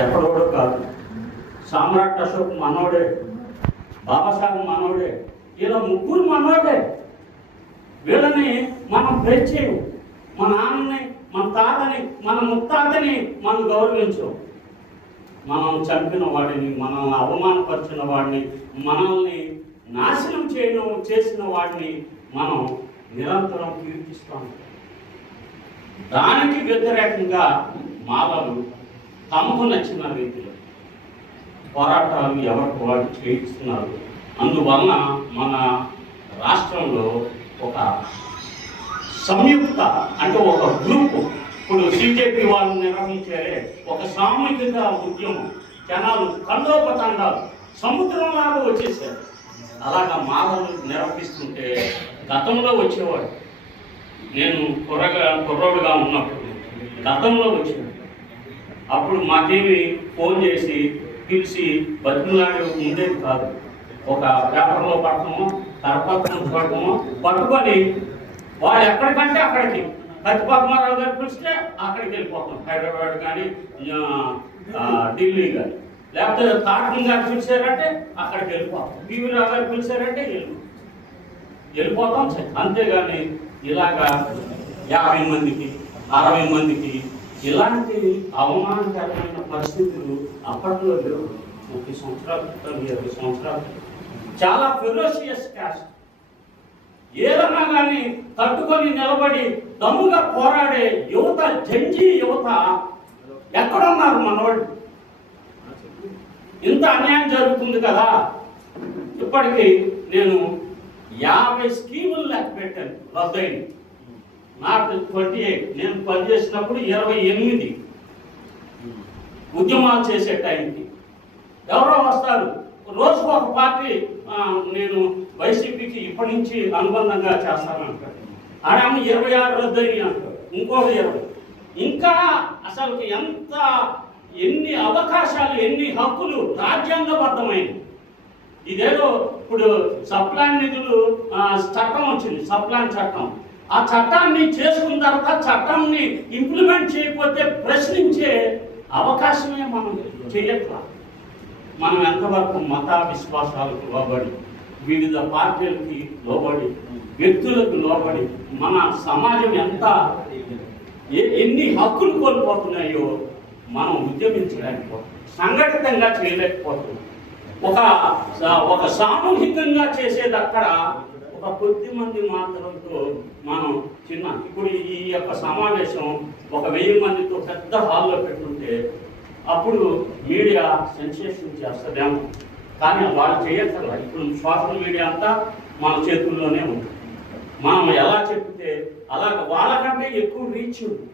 ఎక్కడోడు కాదు, సామ్రాట్ అశోక్ మనోడే, బాబాసాహెబ్ మనోడే, ఇలా ముగ్గురు మనోడే. వీళ్ళని మనం ప్రేర్ చేయము. మన నాన్నని, మన తాతని, మన ముత్తాతని మనం గౌరవించం. మనం చంపిన వాడిని, మనం అవమానపరిచిన వాడిని, మనల్ని నాశనం చేసిన వాడిని మనం నిరంతరం కీర్తిస్తాం. దానికి వ్యతిరేకంగా మాలలు తమకు నచ్చిన రీతిలో పోరాటాలు ఎవరికి వాళ్ళు చేయిస్తున్నారు. అందువలన మన రాష్ట్రంలో ఒక సంయుక్త అంటే ఒక గ్రూపు, ఇప్పుడు బీజేపీ వాళ్ళు నిర్వహించారే ఒక సామూహిక ఉద్యమం, జనాలు కండోపతండాలు సముద్రంలాగా వచ్చేసారు. అలాగా మాలలు నిర్వహిస్తుంటే గతంలో వచ్చేవాడు. నేను కుర్రోడుగా ఉన్నప్పుడు గతంలో వచ్చాడు. అప్పుడు మాకేమి ఫోన్ చేసి పిలిచి బతిమలాడే ఉండేది కాదు. ఒక పేపర్లో పట్టడము, కరపత్రం చూడటము, పట్టుకొని వాడు ఎక్కడికంటే అక్కడికి, కత్తి పద్మారావు గారు పిలిస్తే అక్కడికి వెళ్ళిపోతాం. హైదరాబాద్ కానీ ఢిల్లీ కానీ, లేకపోతే తాటం గారు పిలిచారంటే అక్కడికి వెళ్ళిపోతాం. పివి రావు గారు పిలిచారంటే వెళ్ళిపోతాం. అంతేగాని ఇలాగా 50 మందికి 60 మందికి ఇలాంటి అవమానకరమైన పరిస్థితులు అప్పట్లో లేవు. 30 సంవత్సరాల క్రితం, 20 సంవత్సరాల చాలా ఫెరోషియస్ క్యాస్ట్. ఏదన్నా కానీ తట్టుకొని నిలబడి దమ్ముగా పోరాడే యువత, జంజీ యువత ఎక్కడున్నారు మనవాళ్ళు? ఇంత అన్యాయం జరుగుతుంది కదా. ఇప్పటికీ నేను 50 స్కీములు లెక్క పెట్టాను, రద్దయింది. నాకు 28, నేను పనిచేసినప్పుడు 28 ఉద్యమాలు చేసే టైంకి ఎవరో వస్తారు, రోజుకు ఒక పార్టీ. నేను వైసీపీకి ఇప్పటి నుంచి అనుబంధంగా చేస్తానంటాడు. ఆడేమో 26 రద్దయి అంటాడు, ఇంకొక 20. ఇంకా అసలు ఎన్ని అవకాశాలు, ఎన్ని హక్కులు రాజ్యాంగబద్ధమైనవి. ఇదేదో ఇప్పుడు సప్లాన్ నిధులు చట్టం వచ్చింది, సప్లాన్ చట్టం. ఆ చట్టాన్ని చేసుకున్న తర్వాత చట్టాన్ని ఇంప్లిమెంట్ చేయకపోతే ప్రశ్నించే అవకాశమే మనం చేయట్లా. మనం ఎంతవరకు మత విశ్వాసాలకు లోబడి, వివిధ పార్టీలకి లోబడి, వ్యక్తులకు లోబడి మన సమాజం ఎన్ని హక్కులు కోల్పోతున్నాయో మనం ఉద్యమించలేకపోతున్నాం, సంఘటితంగా చేయలేకపోతున్నాం. ఒక సామూహికంగా చేసేది అక్కడ ఒక కొద్ది మంది మాత్రంతో మనం ఇప్పుడు ఈ యొక్క సమావేశం ఒక 1000 మందితో పెద్ద హాల్లో పెట్టుంటే అప్పుడు మీడియా సెన్సేషన్ చేస్తుందేమో, కానీ వాళ్ళు చేయట్లా. ఇప్పుడు సోషల్ మీడియా అంతా మన చేతుల్లోనే ఉంది. మనం ఎలా చెప్తే అలాగ వాళ్ళకంటే ఎక్కువ రీచ్ ఉంది.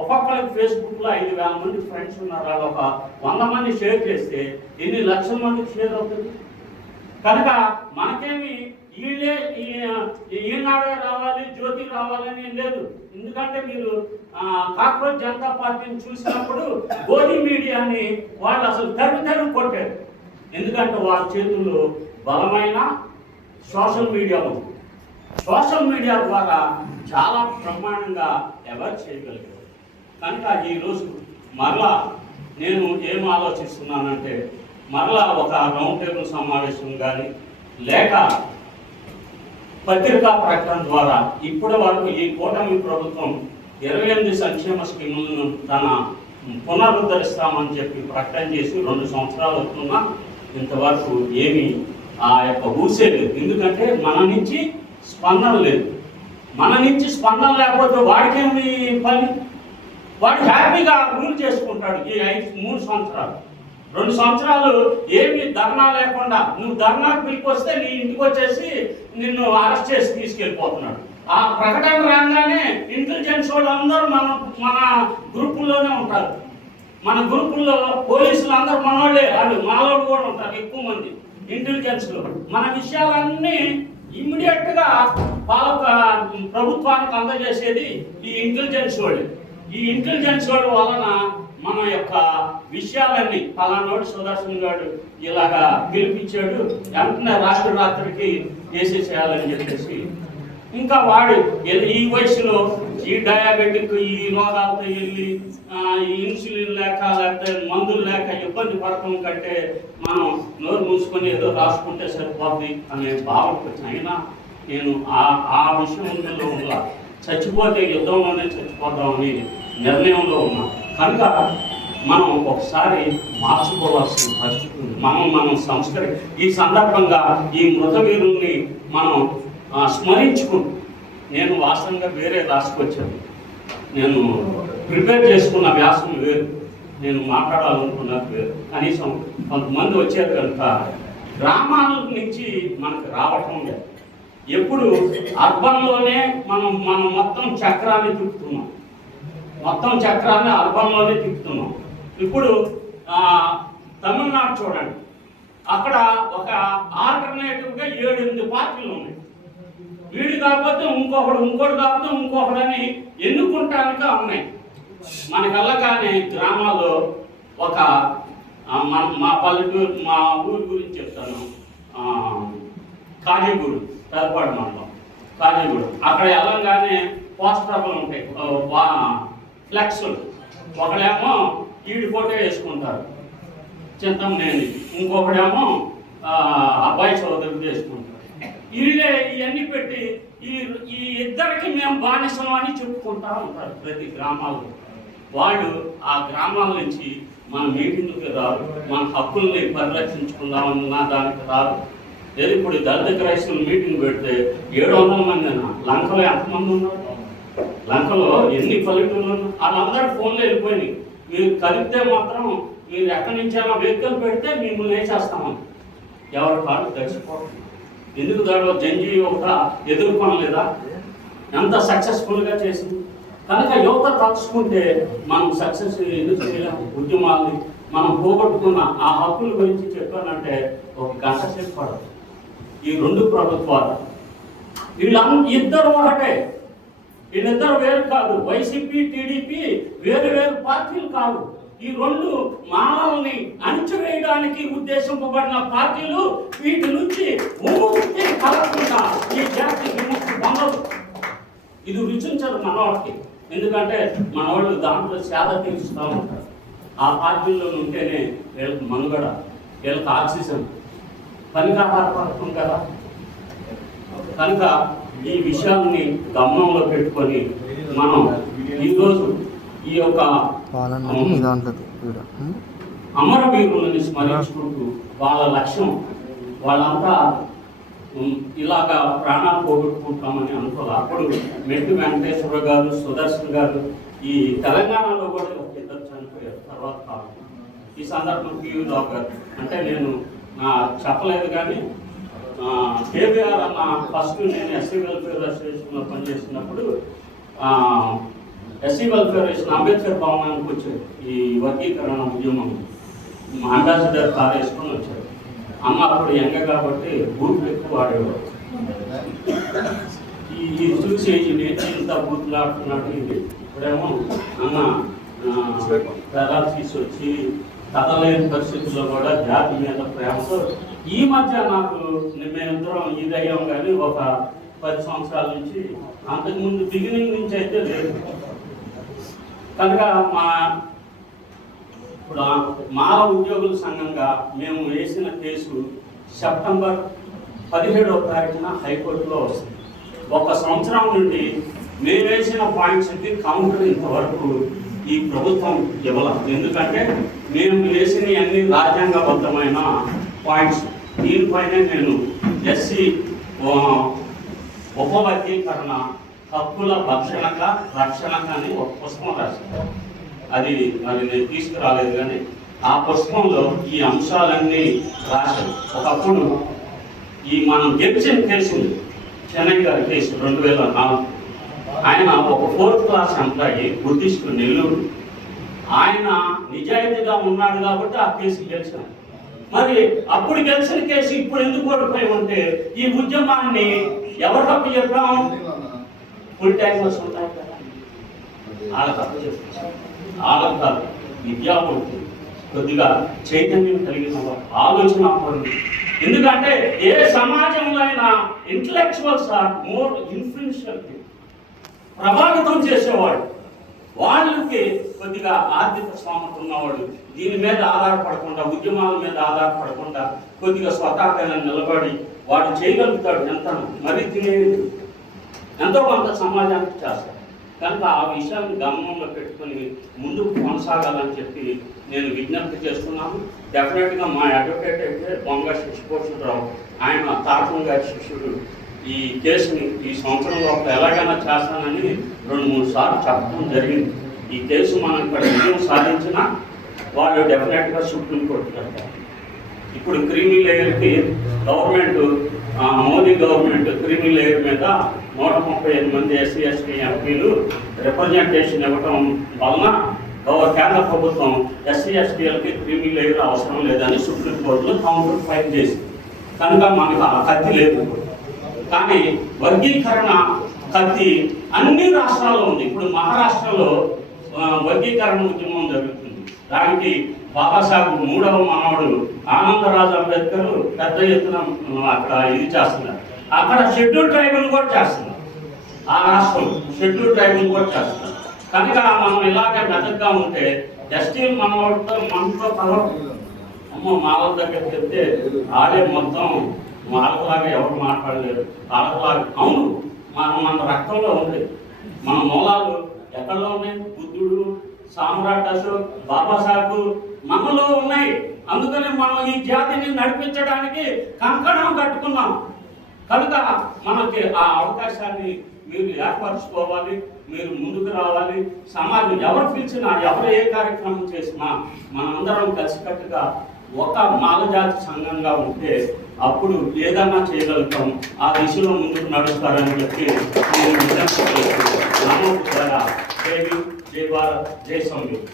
ఒక్కొక్కరికి ఫేస్బుక్లో 5000 మంది ఫ్రెండ్స్ ఉన్నారు. వాళ్ళు ఒక 100 మంది షేర్ చేస్తే ఎన్ని లక్షల మందికి షేర్ అవుతుంది. కనుక మనకేమి ఈనాడే రావాలి, జ్యోతి రావాలని ఏం లేదు. ఎందుకంటే మీరు కాక్రోచ్ జనతా పార్టీని చూసినప్పుడు గోధి మీడియాని వాళ్ళు అసలు తరుము కొట్టారు. ఎందుకంటే వాళ్ళ చేతుల్లో బలమైన సోషల్ మీడియా ఉంది. సోషల్ మీడియా ద్వారా చాలా బ్రహ్మాండంగా ఎవరు చేయగలిగారు. కనుక ఈరోజు మరలా నేను ఏం ఆలోచిస్తున్నానంటే, మరలా ఒక రౌండ్ టేబుల్ సమావేశం కానీ లేక పత్రికా ప్రకటన ద్వారా ఇప్పటి వరకు ఈ కూటమి ప్రభుత్వం 28 సంక్షేమ స్కీములను తన పునరుద్ధరిస్తామని చెప్పి ప్రకటన చేసి 2 సంవత్సరాలు అవుతున్నా ఇంతవరకు ఏమీ ఆ యొక్క ఊసే లేదు. ఎందుకంటే మన నుంచి స్పందన లేదు. మన నుంచి స్పందన లేకపోతే వాడికేమి పని? వాడు హ్యాపీగా రూల్ చేసుకుంటాడు. ఈ 3 సంవత్సరాలు 2 సంవత్సరాలు ఏమి ధర్నా లేకుండా, నువ్వు ధర్నాకు పిలిపొస్తే నీ ఇంటికి వచ్చేసి నిన్ను అరెస్ట్ చేసి తీసుకెళ్ళిపోతున్నాడు. ఆ ప్రకటన రాగానే ఇంటెలిజెన్స్ వాళ్ళు అందరూ మన గ్రూపుల్లోనే ఉంటారు. మన గ్రూపుల్లో పోలీసులు అందరూ మనోళ్ళే, వాళ్ళు మాలోళ్ళు కూడా ఉంటారు ఎక్కువ మంది ఇంటెలిజెన్స్లో. మన విషయాలన్నీ ఇమ్మీడియట్గా ప్రభుత్వానికి అందజేసేది ఈ ఇంటెలిజెన్స్ వాళ్ళు. ఈ ఇంటెలిజెన్స్ వాళ్ళ వలన మన యొక్క విషయాలన్నీ పలానాడు సుదర్శన్ గారు ఇలాగా గెలిపించాడు, వెంటనే రాత్రికి వేసేసేయాలని చెప్పేసి ఇంకా వాడు ఈ వయసులో ఈ డయాబెటిక్ ఈ రోగాలతో వెళ్ళి ఇన్సులిన్ లేక లేకపోతే మందులు లేక ఇబ్బంది పడటం కంటే మనం నోరు మూసుకొని ఏదో రాసుకుంటే సరిపోద్ది అనే భావనకు అయినా నేను ఆ విషయంలో ఉన్నా చచ్చిపోతే యుద్ధంలోనే చచ్చిపోతామని నిర్ణయంలో ఉన్నా. కనుక మనం ఒకసారి మార్చుకోవాల్సిన పరిస్థితి ఉంది. మనం సంస్కరి ఈ సందర్భంగా ఈ మృతవీరుల్ని మనం స్మరించుకుంటూ, నేను వాస్తవంగా వేరే రాసుకొచ్చాను, నేను ప్రిపేర్ చేసుకున్న వ్యాసం వేరు, నేను మాట్లాడాలనుకున్నది వేరు. కనీసం కొంతమంది వచ్చారు కనుక గ్రామాల నుంచి మనకు రావటం లేదు. ఎప్పుడు అర్బన్లోనే మనం మొత్తం చక్రాన్ని తిప్పుతున్నాం, మొత్తం చక్రాన్ని అర్బన్లోనే తిప్పుతున్నాం. ఇప్పుడు తమిళనాడు చూడండి, అక్కడ ఒక ఆల్టర్నేటివ్గా 7-8 పార్టీలు ఉన్నాయి. వీడు కాకపోతే ఇంకోటి కాకపోతే ఇంకొకడని ఎన్నుకుంటానికే ఉన్నాయి. మనకల్లా కానీ గ్రామాల్లో ఒక మా పల్లెటూరు, మా ఊరి గురించి చెప్తాను, కాజీగూడు, పెదపాడు మండలం కాజీగూడు. అక్కడ వెళ్ళంగానే పోస్టర్లు ఉంటాయి, ఫ్లెక్స్లు. ఒకడేమో ఈడి ఫోటో వేసుకుంటారు చింతమనేని, ఇంకొకడేమో అబ్బాయి చౌదరి వేసుకుంటారు. ఇవన్నీ పెట్టి ఈ ఇద్దరికి మేము బానిసం అని చెప్పుకుంటా ఉంటారు ప్రతి గ్రామాల్లో. వాళ్ళు ఆ గ్రామాల నుంచి మన మీటింగ్లకి రారు, మన హక్కుల్ని పరిరక్షించుకుందామన్నా దానికి రారు. లేదు ఇప్పుడు దళిత క్రైస్తవులు మీటింగ్ పెడితే 700 మంది అన్న, లంకలో ఎంతమంది ఉన్నారు? లంకలో ఎన్ని పల్లెటూళ్ళు? వాళ్ళందరూ ఫోన్లో వెళ్ళిపోయినాయి. మీరు కలిపితే మాత్రం మీరు ఎక్కడి నుంచి అయినా వెహికల్ పెడితే మిమ్మల్ని వేసేస్తామని. ఎవరి కాళ్ళు తెచ్చిపోవడం ఎందుకు? దాంట్లో జంజీ యువత ఎదుర్కొనలేదా? ఎంత సక్సెస్ఫుల్గా చేసింది. కనుక యువత తలుచుకుంటే మనం సక్సెస్ ఎందుకు చేయలేము? ఉద్యమాల్ని మనం పోగొట్టుకున్న ఆ హక్కుల గురించి చెప్పానంటే ఒక గంట సేపు పడదు. ఈ 2 ప్రభుత్వాలు ఇద్దరు ఒకటే, వీళ్ళిద్దరు వేరు కాదు. వైసీపీ టీడీపీ వేరు పార్టీలు కాదు. ఈ 2 మానవుల్ని అణిచివేయడానికి ఉద్దేశింపబడిన పార్టీలు. వీటి నుంచి విముక్తి కలగకుండా ఈ జాతి విముక్తి పొందదు. ఇది రుచించదు మనవాడికి. ఎందుకంటే మనవాళ్ళు దాంట్లో సేద తీరుస్తూ ఉంటారు. ఆ పార్టీల్లో ఉంటేనే వీళ్ళకి మనుగడ, వీళ్ళకి ఆక్సిజన్, పనికి ఆధారపడుతుంది కదా. కనుక ఈ విషయాన్ని గమనంలో పెట్టుకొని మనం ఈరోజు ఈ యొక్క అమరవీరులని స్మరించుకుంటూ వాళ్ళ లక్ష్యం, వాళ్ళంతా ఇలాగా ప్రాణాలు పోగొట్టుకుంటామని అనుకోవాలి. అప్పుడు మెట్టు వెంకటేశ్వర గారు, సుదర్శన్ గారు ఈ తెలంగాణలో కూడా ఇద్దరు చనిపోయారు తర్వాత కాలం. ఈ సందర్భం పియు రావు గారు అంటే నేను చెప్పలేదు కానీ కేబీఆర్ అన్న ఫస్ట్ నేను ఎస్సీ వెల్ఫేర్ అసోసియేషన్లో పనిచేసినప్పుడు ఎస్సీ వెల్ఫేర్ అసోసియేషన్ అంబేద్కర్ భవనానికి వచ్చాడు. ఈ వర్గీకరణ ఉద్యమం అంబాసిడర్ కార్ వేసుకొని వచ్చాడు. అమ్మ అప్పుడు ఎంగ కాబట్టి బూట్లు ఎక్కువ వాడేవాడు. ఇది చూసి ఇంత బూట్లు ఆడుతున్నాడు. ఇది ఇప్పుడేమో అన్న పెరాలసిస్ వచ్చి కదలేని పరిస్థితుల్లో కూడా జాతి మీద ప్రేమతో ఈ మధ్య నాకు మేమిద్దరం ఇదయ్యాం కానీ ఒక 10 సంవత్సరాల నుంచి, అంతకుముందు బిగినింగ్ నుంచి అయితే లేదు. కనుక ఇప్పుడు మాల ఉద్యోగుల సంఘంగా మేము వేసిన కేసు సెప్టెంబర్ 17వ తారీఖున హైకోర్టులో వస్తుంది. 1 సంవత్సరం నుండి మేము వేసిన పాయింట్స్కి కౌంటర్ ఇంతవరకు ఈ ప్రభుత్వం ఇవ్వలేదు. ఎందుకంటే మేము వేసిన అన్ని రాజ్యాంగబద్ధమైన పాయింట్స్. దీనిపైనే నేను ఎస్సీ ఉపవర్గీకరణ హక్కుల రక్షణక అని ఒక పుస్తకం రాశాను. అది నేను తీసుకురాలేదు కానీ ఆ పుస్తకంలో ఈ అంశాలన్నీ రాశాను. ఒకప్పుడు ఈ మనం గెలిచిన కేసు, చెన్నై గారి కేసు 2004, ఆయన ఒక 4th class employee, Buddhist, Nellore. ఆయన నిజాయితీగా ఉన్నాడు కాబట్టి ఆ కేసు గెలిచాను. మరి అప్పుడు గెలిచిన కేసు ఇప్పుడు ఎందుకు ఓడిపోయి ఉంటే ఈ ఉద్యమాన్ని ఎవరు తప్పు చెప్పాం? ఫుల్ టైమర్స్ ఉంటాయి కదా, వాళ్ళ తప్పు చెప్పారు. వాళ్ళ విద్యావంతులు కొద్దిగా చైతన్యం కలిగిన వారు, ఆలోచన పరులు. ఎందుకంటే ఏ సమాజంలో అయినా ఇంటలెక్చువల్స్ ఆర్ మోర్ ఇన్ఫ్లుయెన్షియల్, ప్రభావితం చేసేవాడు. వాళ్ళకి కొద్దిగా ఆర్థిక స్థోమత ఉన్నవాడు దీని మీద ఆధారపడకుండా, ఉద్యమాల మీద ఆధారపడకుండా కొద్దిగా స్వతహాగా నిలబడి వాడు చేయగలుగుతాడు. ఎంత మరీ తినేది ఎంతో కొంత సమాజానికి చేస్తాడు. కనుక ఆ విషయాన్ని గమనంలో పెట్టుకొని ముందుకు కొనసాగాలని చెప్పి నేను విజ్ఞప్తి చేస్తున్నాను. డెఫినెట్గా మా అడ్వకేట్ అయితే బొంగ శశిభూషణరావు, ఆయన తారకం గారి శిష్యుడు, ఈ కేసుని ఈ సంవత్సరంలో ఎలాగైనా చేస్తానని 2-3 సార్లు చెప్పడం జరిగింది. ఈ కేసు మనం ఇక్కడ విజయం సాధించినా వాళ్ళు డెఫినెట్గా సుప్రీంకోర్టు కడతారు. ఇప్పుడు క్రీమీ లేయర్కి government, Modi government creamy layer మీద 138 మంది ఎస్సీ ఎస్టీ ఎంపీలు రిప్రజెంటేషన్ ఇవ్వటం వలన కేంద్ర ప్రభుత్వం ఎస్సీ ఎస్టీలకి క్రీమీ లేయర్ అవసరం లేదని సుప్రీంకోర్టులో కౌంటర్ ఫైల్ చేసింది. కనుక మనకు ఆ కత్తి లేదు. కానీ వర్గీకరణ కత్తి అన్ని రాష్ట్రాల్లో ఉంది. ఇప్పుడు మహారాష్ట్రలో వర్గీకరణ ఉద్యమం జరుగుతుంది. దానికి బాబాసాహెబ్ 3వ మనవడు ఆనందరాజు అంబేద్కర్ పెద్ద ఎత్తున అక్కడ ఇది చేస్తున్నారు. అక్కడ షెడ్యూల్ ట్రైబుల్ కూడా చేస్తున్నారు. ఆ రాష్ట్రం షెడ్యూల్ ట్రైబుల్ కూడా చేస్తున్నారు. కనుక మనం ఇలాగే మెదక్గా ఉంటే ఎస్టీలు మనతో అమ్మ మాల దగ్గరికి వెళ్తే ఆడే మొత్తం మాలలాగా ఎవరు మాట్లాడలేరు. ఆడలాగా అవును, మన రక్తంలో ఉంది. మన మూలాలు ఎక్కడో ఉన్నాయి. బుద్ధుడు, సామ్రాట్ అశోక్, బాబాసాహెబ్ మనలో ఉన్నాయి. అందుకని మనం ఈ జాతిని నడిపించడానికి కంకణం కట్టుకున్నాం. కనుక మనకి ఆ అవకాశాన్ని మీరు ఏర్పరచుకోవాలి, మీరు ముందుకు రావాలి. సమాజం ఎవరు పిలిచినా, ఎవరు ఏ కార్యక్రమం చేసినా మనందరం కలిసికట్టుగా ఒక మాలజాతి సంఘంగా ఉంటే అప్పుడు ఏదన్నా చేయగలుగుతాం. ఆ దిశలో ముందుకు నడుస్తారని చెప్పి నేను విజ్ఞప్తి చేస్తున్నాను. జై భారత్, జై సంయుక్త.